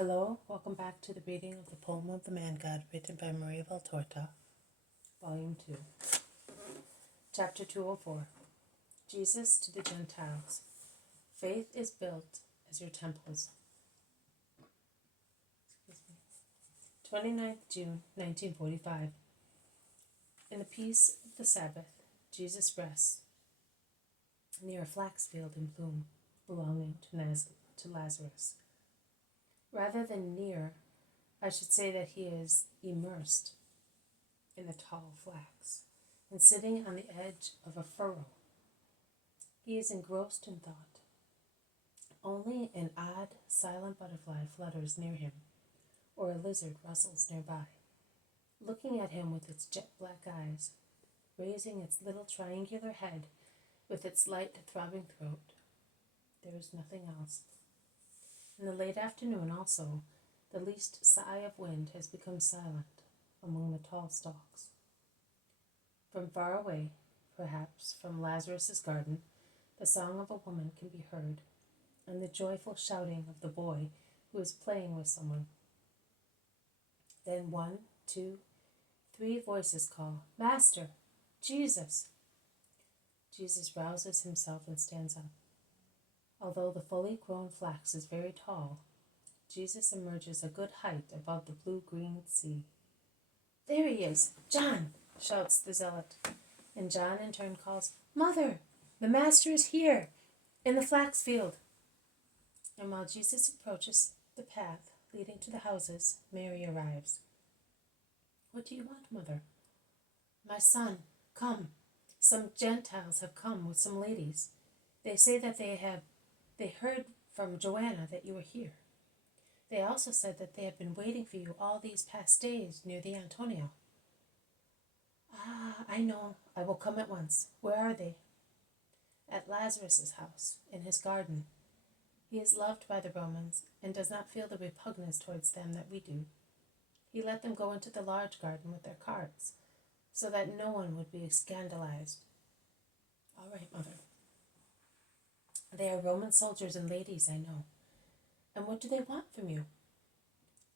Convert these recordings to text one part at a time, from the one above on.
Hello, welcome back to the reading of the poem of the Man God written by Maria Valtorta, Volume 2, Chapter 204. Jesus to the Gentiles. Faith is built as your temples. 29th June, 1945. In the peace of the Sabbath, Jesus rests near a flax field in bloom, belonging to Lazarus. Rather than near, I should say that he is immersed in the tall flax and sitting on the edge of a furrow. He is engrossed in thought. Only an odd, silent butterfly flutters near him, or a lizard rustles nearby, looking at him with its jet black eyes, raising its little triangular head with its light throbbing throat. There is nothing else. In the late afternoon also, the least sigh of wind has become silent among the tall stalks. From far away, perhaps from Lazarus's garden, the song of a woman can be heard, and the joyful shouting of the boy who is playing with someone. Then 1, 2, 3 voices call, "Master! Jesus!" Jesus rouses himself and stands up. Although the fully grown flax is very tall, Jesus emerges a good height above the blue-green sea. "There he is! John!" shouts the zealot, and John in turn calls, "Mother! The Master is here, in the flax field!" And while Jesus approaches the path leading to the houses, Mary arrives. "What do you want, Mother?" "My son, come. Some Gentiles have come with some ladies. They say that they heard from Joanna that you were here. They also said that they have been waiting for you all these past days near the Antonio." "Ah, I know. I will come at once. Where are they?" "At Lazarus's house, in his garden. He is loved by the Romans and does not feel the repugnance towards them that we do. He let them go into the large garden with their carts, so that no one would be scandalized." "All right, Mother." "They are Roman soldiers and ladies, I know. And what do they want from you?"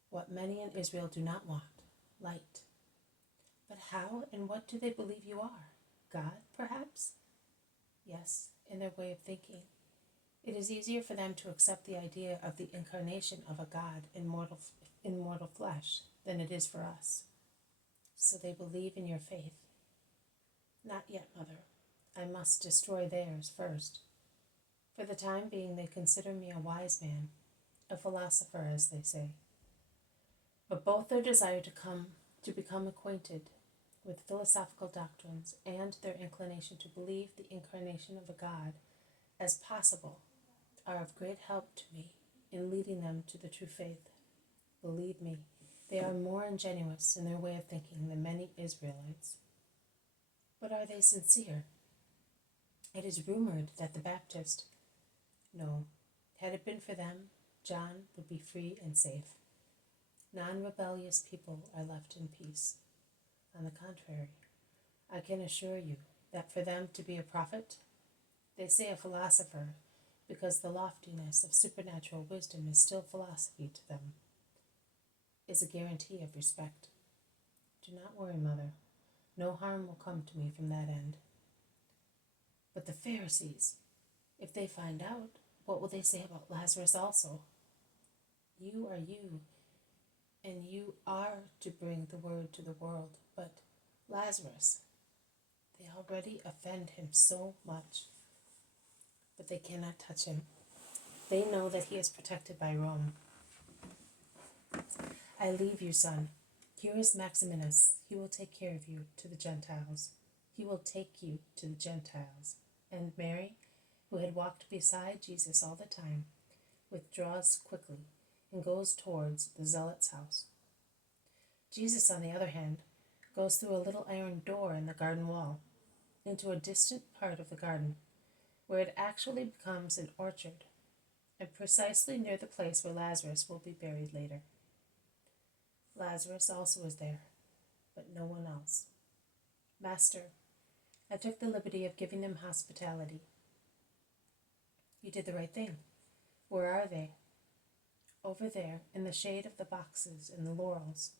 "What many in Israel do not want, light." "But how and what do they believe you are? God, perhaps?" "Yes, in their way of thinking. It is easier for them to accept the idea of the incarnation of a God in mortal flesh than it is for us. So they believe in your faith." "Not yet, Mother. I must destroy theirs first. For the time being, they consider me a wise man, a philosopher, as they say. But both their desire to become acquainted with philosophical doctrines and their inclination to believe the incarnation of a God as possible are of great help to me in leading them to the true faith. Believe me, they are more ingenuous in their way of thinking than many Israelites." "But are they sincere?" "It is rumored that the Baptist—" "No, had it been for them, John would be free and safe. Non-rebellious people are left in peace. On the contrary, I can assure you that for them to be a prophet, they say a philosopher, because the loftiness of supernatural wisdom is still philosophy to them, is a guarantee of respect. Do not worry, Mother. No harm will come to me from that end." "But the Pharisees, if they find out, what will they say about Lazarus also?" "You are you, and you are to bring the word to the world. But Lazarus, they already offend him so much. But they cannot touch him. They know that he is protected by Rome. I leave you, son. Here is Maximinus. He will take care of you to the Gentiles. He will take you to the Gentiles." And Mary, who had walked beside Jesus all the time, withdraws quickly and goes towards the zealot's house. Jesus, on the other hand, goes through a little iron door in the garden wall, into a distant part of the garden, where it actually becomes an orchard, and precisely near the place where Lazarus will be buried later. Lazarus also is there, but no one else. "Master, I took the liberty of giving them hospitality." "You did the right thing. Where are they?" over there in the shade of the boxes and the laurels.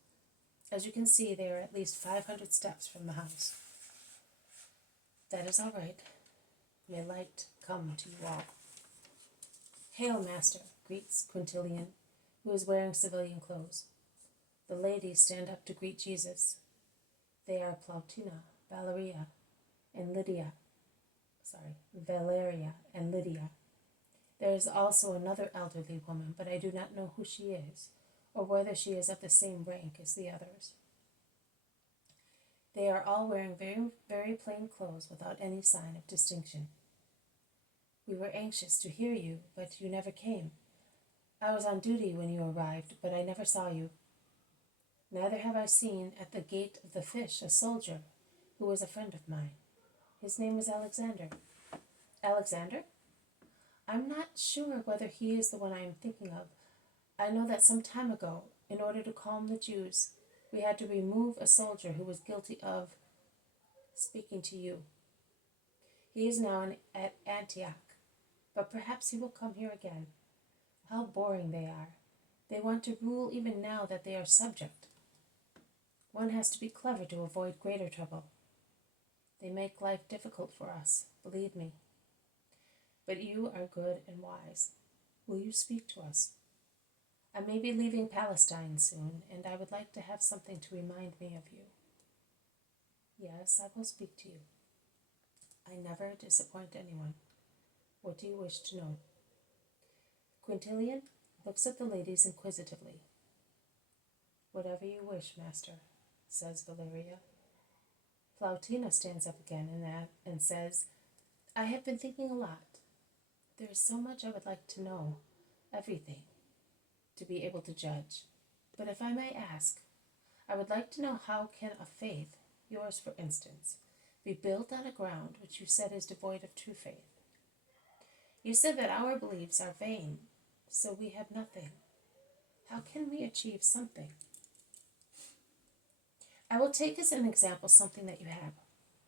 As you can see, they are at least 500 steps from the house. That is all right. May light come to you all. Hail, master, greets Quintilian, who is wearing civilian clothes. The ladies stand up to greet Jesus. They are Plautina, Valeria, and Valeria and Lydia. There is also another elderly woman, but I do not know who she is, or whether she is of the same rank as the others. They are all wearing very, very plain clothes without any sign of distinction. We were anxious to hear you, but you never came. I was on duty when you arrived, but I never saw you. Neither have I seen at the gate of the fish a soldier who was a friend of mine. His name is Alexander. Alexander? I'm not sure whether he is the one I am thinking of. I know that some time ago, in order to calm the Jews, we had to remove a soldier who was guilty of speaking to you. He is now at Antioch, but perhaps he will come here again. How boring they are. They want to rule even now that they are subject. One has to be clever to avoid greater trouble. They make life difficult for us, believe me. But you are good and wise. Will you speak to us? I may be leaving Palestine soon, and I would like to have something to remind me of you. Yes, I will speak to you. I never disappoint anyone. What do you wish to know? Quintilian looks at the ladies inquisitively. Whatever you wish, master, says Valeria. Plautina stands up again and says, I have been thinking a lot. There is so much I would like to know, everything, to be able to judge. But if I may ask, I would like to know how can a faith, yours for instance, be built on a ground which you said is devoid of true faith? You said that our beliefs are vain, so we have nothing. How can we achieve something? I will take as an example something that you have,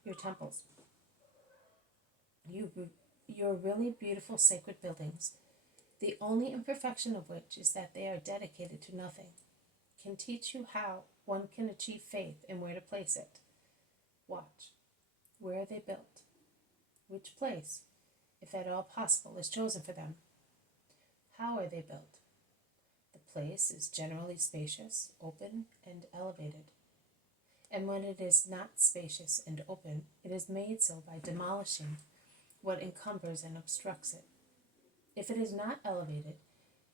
your temples. Your really beautiful sacred buildings, the only imperfection of which is that they are dedicated to nothing, can teach you how one can achieve faith and where to place it. Watch. Where are they built? Which place, if at all possible, is chosen for them? How are they built? The place is generally spacious, open, and elevated. And when it is not spacious and open, it is made so by demolishing what encumbers and obstructs it. If it is not elevated,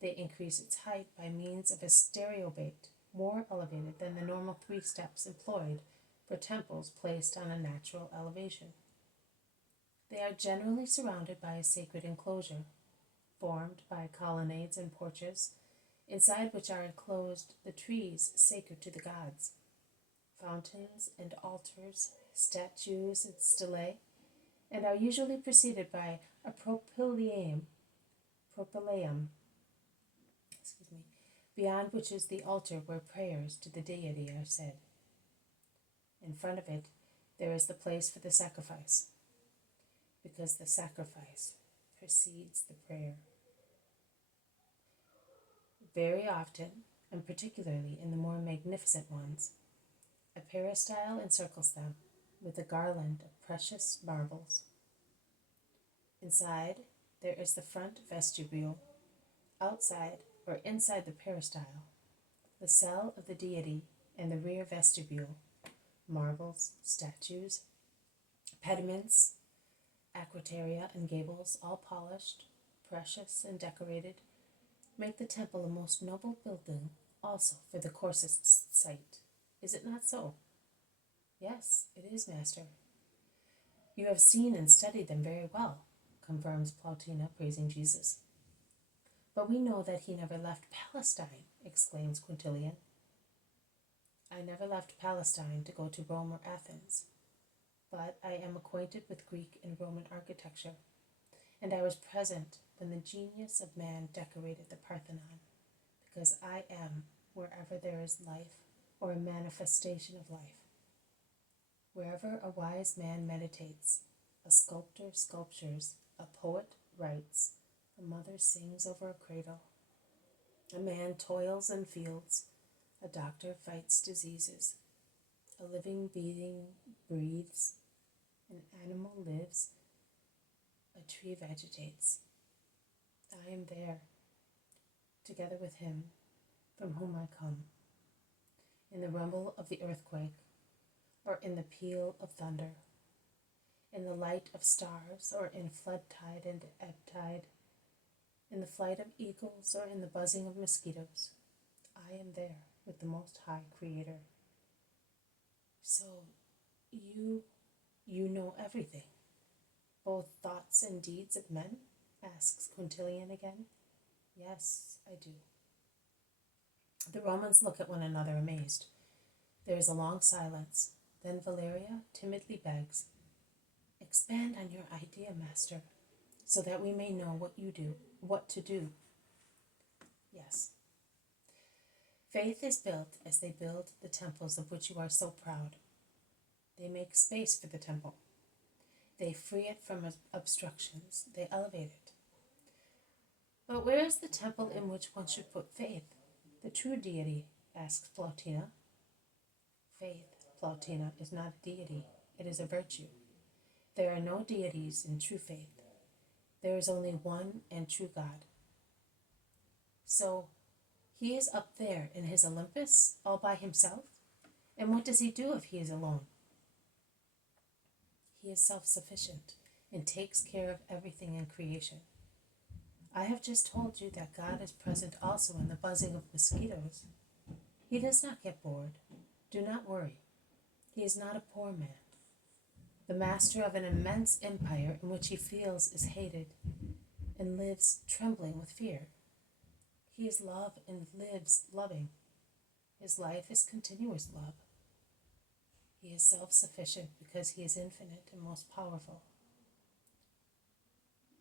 they increase its height by means of a stereobate more elevated than the normal 3 steps employed for temples placed on a natural elevation. They are generally surrounded by a sacred enclosure, formed by colonnades and porches, inside which are enclosed the trees sacred to the gods, fountains and altars, statues and stelae, and are usually preceded by a propylaeum, beyond which is the altar where prayers to the deity are said. In front of it, there is the place for the sacrifice, because the sacrifice precedes the prayer. Very often, and particularly in the more magnificent ones, a peristyle encircles them with a garland of precious marbles. Inside, there is the front vestibule. Outside, or inside the peristyle, the cell of the deity and the rear vestibule, marbles, statues, pediments, acroteria and gables, all polished, precious, and decorated, make the temple a most noble building also for the coarsest sight. Is it not so? Yes, it is, master. You have seen and studied them very well, confirms Plautina, praising Jesus. But we know that he never left Palestine, exclaims Quintilian. I never left Palestine to go to Rome or Athens, but I am acquainted with Greek and Roman architecture, and I was present when the genius of man decorated the Parthenon, because I am wherever there is life or a manifestation of life. Wherever a wise man meditates, a sculptor sculptures, a poet writes, a mother sings over a cradle. A man toils in fields, a doctor fights diseases, a living being breathes, an animal lives, a tree vegetates. I am there, together with him, from whom I come, in the rumble of the earthquake, or in the peal of thunder, in the light of stars, or in flood tide and ebb tide, in the flight of eagles, or in the buzzing of mosquitoes. I am there with the Most High Creator. So you know everything, both thoughts and deeds of men? Asks Quintilian again. Yes, I do. The Romans look at one another amazed. There is a long silence. Then Valeria timidly begs, expand on your idea, master, so that we may know what to do. Yes. Faith is built as they build the temples of which you are so proud. They make space for the temple. They free it from obstructions. They elevate it. But where is the temple in which one should put faith? The true deity, asks Plotina. Faith, Plotina, is not a deity. It is a virtue. There are no deities in true faith. There is only one and true God. So, he is up there in his Olympus all by himself? And what does he do if he is alone? He is self-sufficient and takes care of everything in creation. I have just told you that God is present also in the buzzing of mosquitoes. He does not get bored. Do not worry. He is not a poor man. The master of an immense empire in which he feels is hated and lives trembling with fear. He is love and lives loving. His life is continuous love. He is self-sufficient because he is infinite and most powerful.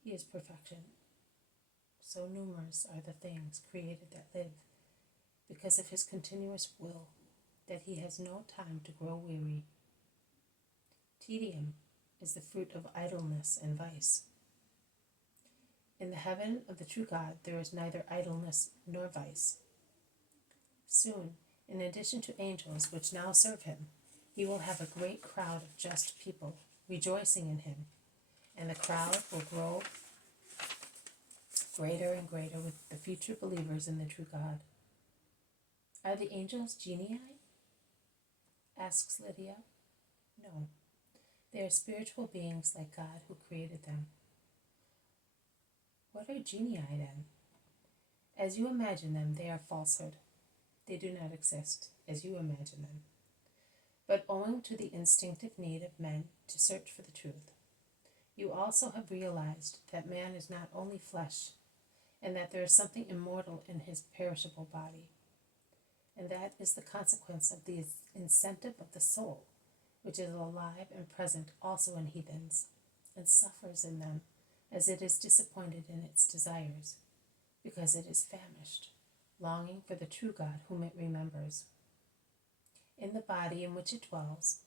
He is perfection. So numerous are the things created that live because of his continuous will, that he has no time to grow weary. Tedium is the fruit of idleness and vice. In the heaven of the true God there is neither idleness nor vice. Soon, in addition to angels which now serve him, he will have a great crowd of just people rejoicing in him, and the crowd will grow greater and greater with the future believers in the true God. Are the angels genii? Asks Lydia. No, they are spiritual beings like God who created them. What are genii then? As you imagine them, they are falsehood. They do not exist as you imagine them. But owing to the instinctive need of men to search for the truth, you also have realized that man is not only flesh, and that there is something immortal in his perishable body. And that is the consequence of the incentive of the soul, which is alive and present also in heathens, and suffers in them as it is disappointed in its desires, because it is famished, longing for the true God whom it remembers. In the body in which it dwells,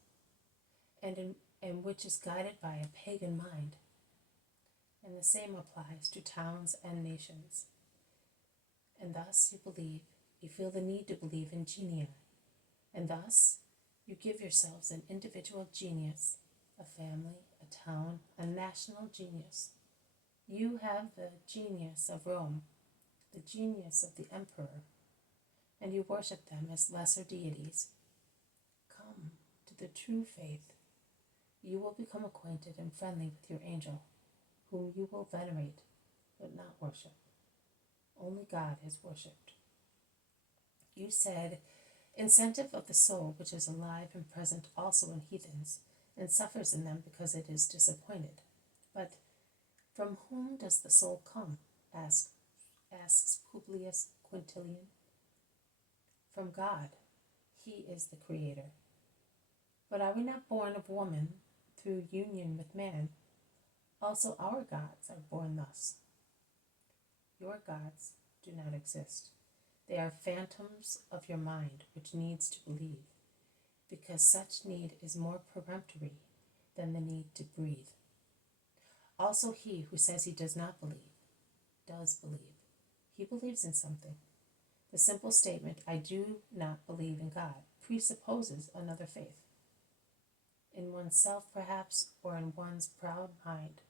and which is guided by a pagan mind. And the same applies to towns and nations. And thus you believe, you feel the need to believe in genii, and thus you give yourselves an individual genius, a family, a town, a national genius. You have the genius of Rome, the genius of the emperor, and you worship them as lesser deities. Come to the true faith. You will become acquainted and friendly with your angel, whom you will venerate, but not worship. Only God is worshipped. You said, incentive of the soul which is alive and present also in heathens, and suffers in them because it is disappointed. But from whom does the soul come? Asks Publius Quintilian. From God. He is the Creator. But are we not born of woman through union with man? Also our gods are born thus. Your gods do not exist. They are phantoms of your mind which needs to believe, because such need is more peremptory than the need to breathe. Also he who says he does not believe, does believe. He believes in something, The simple statement, I do not believe in God, presupposes another faith. In oneself, perhaps, or in one's proud mind,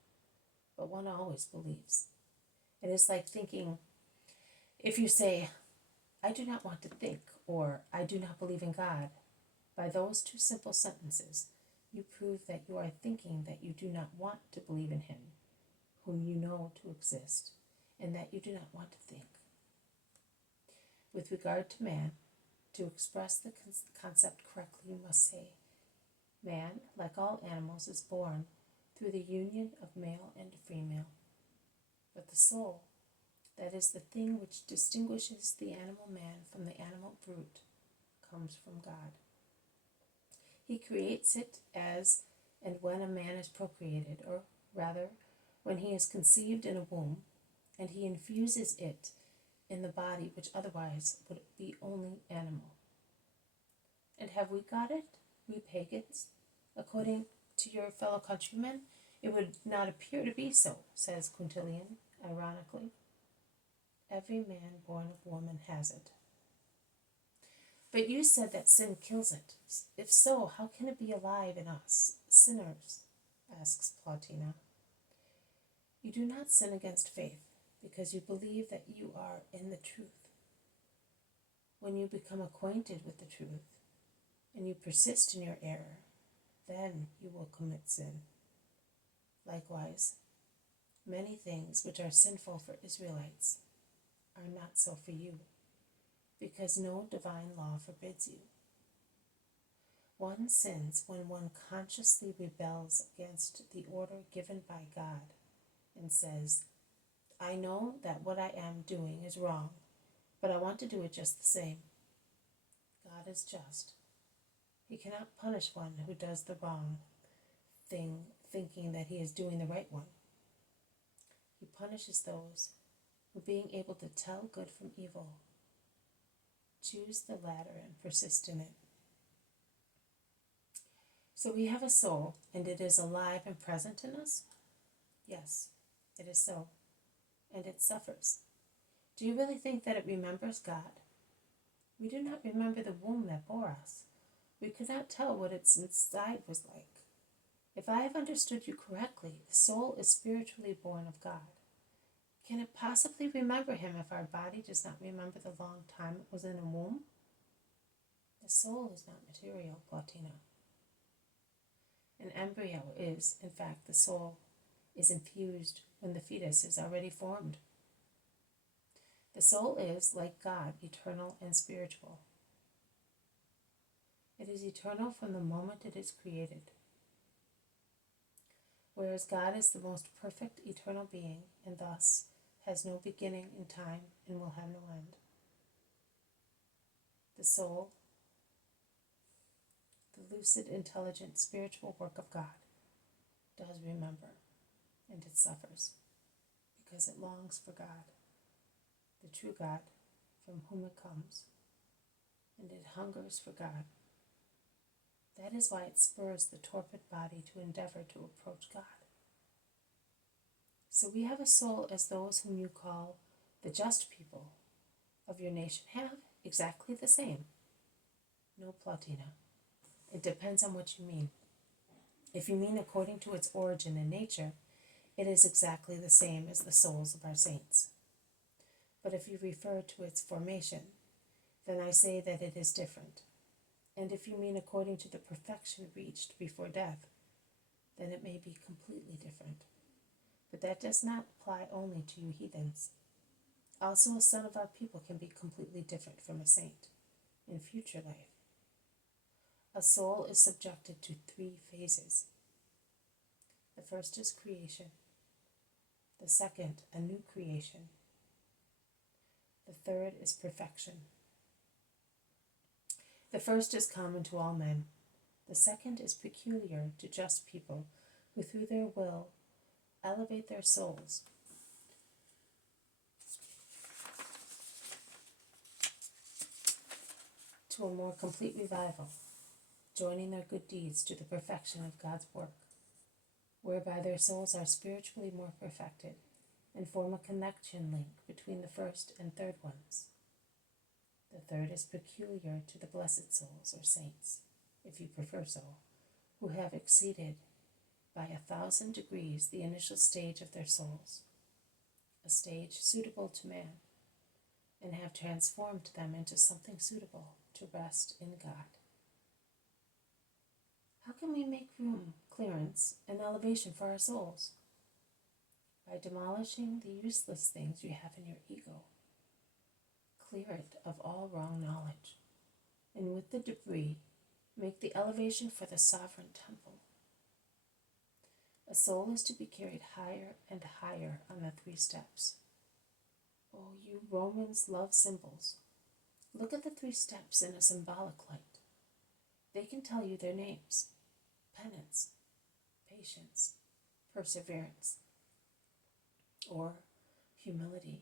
but one always believes. It is like thinking, if you say, I do not want to think, or I do not believe in God, by those two simple sentences, you prove that you are thinking that you do not want to believe in Him, whom you know to exist, and that you do not want to think. With regard to man, to express the concept correctly, you must say, man, like all animals, is born through the union of male and female. But the soul, that is the thing which distinguishes the animal man from the animal brute, comes from God. He creates it as and when a man is procreated, or rather, when he is conceived in a womb, and he infuses it in the body which otherwise would be only animal. And have we got it, we pagans? According to your fellow countrymen, it would not appear to be so, says Quintilian, ironically. Every man born of woman has it. But you said that sin kills it. If so, how can it be alive in us, sinners? Asks Plotina. You do not sin against faith, because you believe that you are in the truth. When you become acquainted with the truth, and you persist in your error, then you will commit sin. Likewise, many things which are sinful for Israelites are not so for you, because no divine law forbids you. One sins when one consciously rebels against the order given by God and says, I know that what I am doing is wrong, but I want to do it just the same. God is just. He cannot punish one who does the wrong thing, thinking that he is doing the right one. He punishes those who, being able to tell good from evil, choose the latter and persist in it. So we have a soul, and it is alive and present in us? Yes, it is so, and it suffers. Do you really think that it remembers God? We do not remember the womb that bore us. We could not tell what its inside was like. If I have understood you correctly, the soul is spiritually born of God. Can it possibly remember Him if our body does not remember the long time it was in a womb? The soul is not material, Plotina. An embryo is, in fact, the soul is infused when the fetus is already formed. The soul is, like God, eternal and spiritual. It is eternal from the moment it is created. Whereas God is the most perfect eternal being, and thus has no beginning in time and will have no end. The soul, the lucid, intelligent, spiritual work of God, does remember, and it suffers, because it longs for God, the true God, from whom it comes, and it hungers for God. That is why it spurs the torpid body to endeavor to approach God. So we have a soul as those whom you call the just people of your nation have exactly the same. No, Plotina. It depends on what you mean. If you mean according to its origin and nature, it is exactly the same as the souls of our saints. But if you refer to its formation, then I say that it is different. And if you mean according to the perfection reached before death, then it may be completely different. But that does not apply only to you heathens. Also, a son of our people can be completely different from a saint in future life. A soul is subjected to 3 phases. The first is creation. The second, a new creation. The third is perfection. The first is common to all men. The second is peculiar to just people who through their will elevate their souls to a more complete revival, joining their good deeds to the perfection of God's work, whereby their souls are spiritually more perfected and form a connection link between the first and third ones. The third is peculiar to the blessed souls or saints, if you prefer so, who have exceeded by 1,000 degrees the initial stage of their souls, a stage suitable to man, and have transformed them into something suitable to rest in God. How can we make room, clearance, and elevation for our souls? By demolishing the useless things you have in your ego. Clear it of all wrong knowledge, and with the debris, make the elevation for the sovereign temple. A soul is to be carried higher and higher on the 3 steps. Oh, you Romans love symbols. Look at the 3 steps in a symbolic light. They can tell you their names: penance, patience, perseverance, or humility,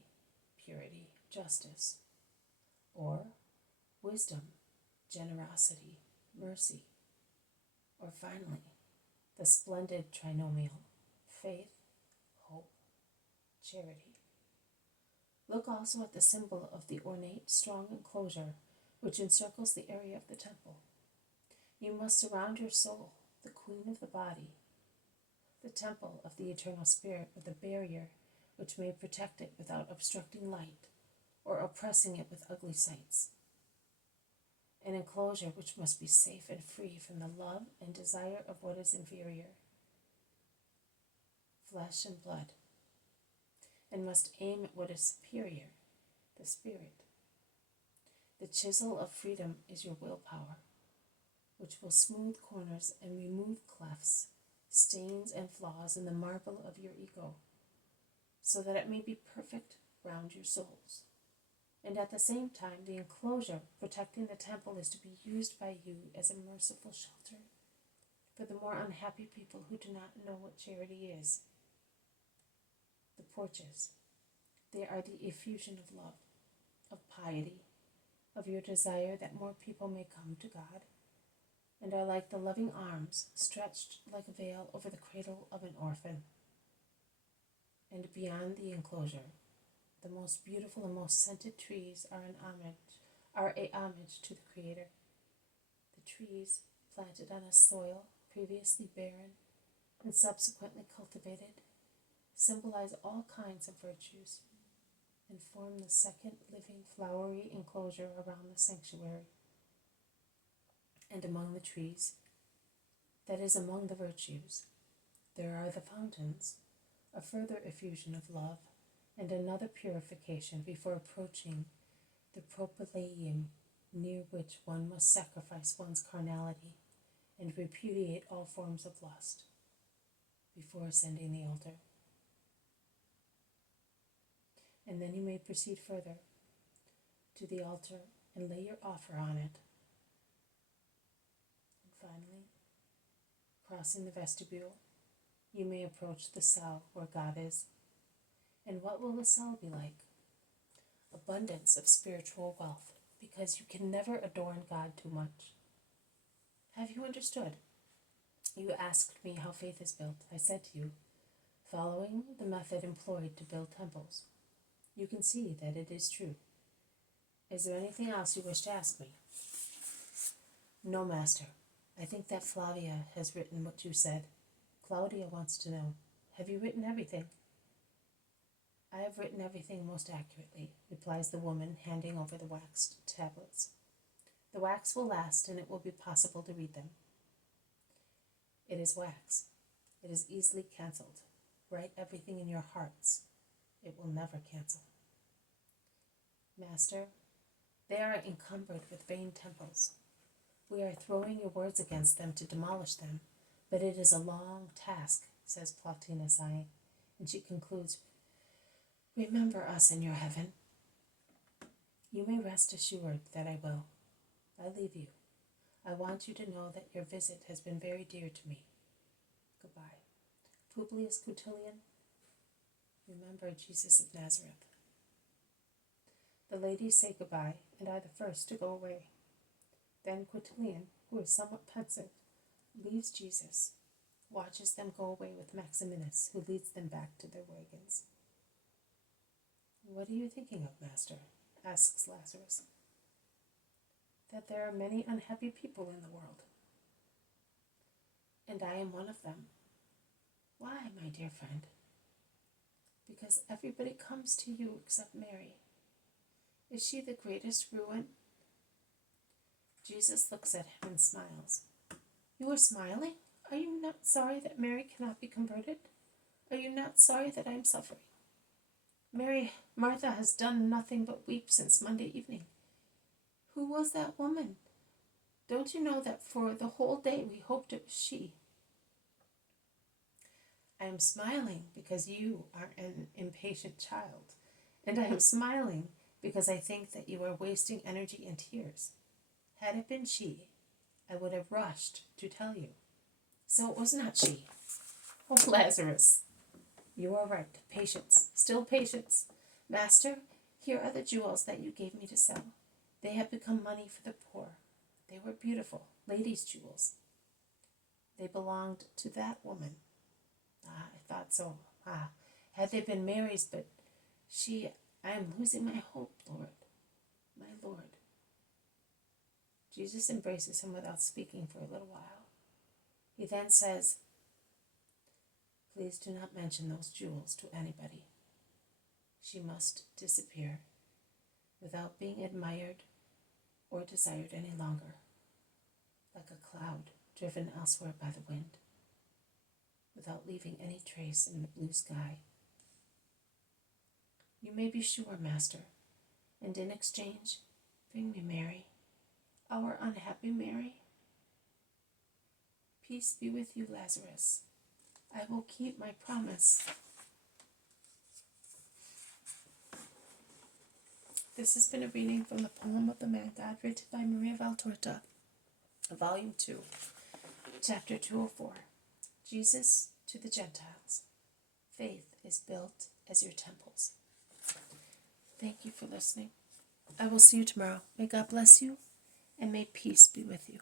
purity, justice, or wisdom, generosity, mercy, or finally, the splendid trinomial, faith, hope, charity. Look also at the symbol of the ornate, strong enclosure which encircles the area of the temple. You must surround your soul, the queen of the body, the temple of the eternal spirit, with a barrier which may protect it without obstructing light or oppressing it with ugly sights. An enclosure which must be safe and free from the love and desire of what is inferior, flesh and blood, and must aim at what is superior, the spirit. The chisel of freedom is your willpower, which will smooth corners and remove clefts, stains, and flaws in the marble of your ego, so that it may be perfect round your souls. And at the same time, the enclosure protecting the temple is to be used by you as a merciful shelter for the more unhappy people who do not know what charity is. The porches, they are the effusion of love, of piety, of your desire that more people may come to God, and are like the loving arms stretched like a veil over the cradle of an orphan. And beyond the enclosure, the most beautiful and most scented trees are a homage to the Creator. The trees, planted on a soil previously barren and subsequently cultivated, symbolize all kinds of virtues and form the second living flowery enclosure around the sanctuary. And among the trees, that is, among the virtues, there are the fountains, a further effusion of love and another purification before approaching the propylaeum, near which one must sacrifice one's carnality and repudiate all forms of lust before ascending the altar. And then you may proceed further to the altar and lay your offer on it. And finally, crossing the vestibule, you may approach the cell where God is. And what will the cell be like? Abundance of spiritual wealth, because you can never adorn God too much. Have you understood? You asked me how faith is built. I said to you, following the method employed to build temples. You can see that it is true. Is there anything else you wish to ask me? No, Master. I think that Flavia has written what you said. Claudia wants to know, have you written everything? I have written everything most accurately, replies the woman, handing over the waxed tablets. The wax will last, and it will be possible to read them. It is wax. It is easily cancelled. Write everything in your hearts. It will never cancel. Master, they are encumbered with vain temples. We are throwing your words against them to demolish them, but it is a long task, says Plotina, sighing, and she concludes, remember us in your heaven. You may rest assured that I will. I leave you. I want you to know that your visit has been very dear to me. Goodbye. Publius Quintilian, remember Jesus of Nazareth. The ladies say goodbye and are the first to go away. Then Quintilian, who is somewhat pensive, leaves Jesus, watches them go away with Maximinus, who leads them back to their wagons. What are you thinking of, Master? Asks Lazarus. that there are many unhappy people in the world, and I am one of them. Why, my dear friend? Because everybody comes to you except Mary. Is she the greatest ruin? Jesus looks at him and smiles. You are smiling? Are you not sorry that Mary cannot be converted? Are you not sorry that I am suffering? Martha has done nothing but weep since Monday evening. Who was that woman? Don't you know that for the whole day we hoped it was she? I am smiling because you are an impatient child, and I am smiling because I think that you are wasting energy and tears. Had it been she, I would have rushed to tell you. So it was not she. Oh, Lazarus, you are right. Patience, still patience. Master, here are the jewels that you gave me to sell. They have become money for the poor. They were beautiful, ladies' jewels. They belonged to that woman. Ah, I thought so. Had they been Mary's, but I am losing my hope, Lord, my Lord. Jesus embraces him without speaking for a little while. He then says, please do not mention those jewels to anybody. She must disappear without being admired or desired any longer, like a cloud driven elsewhere by the wind, without leaving any trace in the blue sky. You may be sure, Master, and in exchange, bring me Mary, our unhappy Mary. Peace be with you, Lazarus. I will keep my promise. This has been a reading from the poem of the Man God, written by Maria Valtorta, Volume 2, Chapter 204. Jesus to the Gentiles. Faith is built as your temples. Thank you for listening. I will see you tomorrow. May God bless you, and may peace be with you.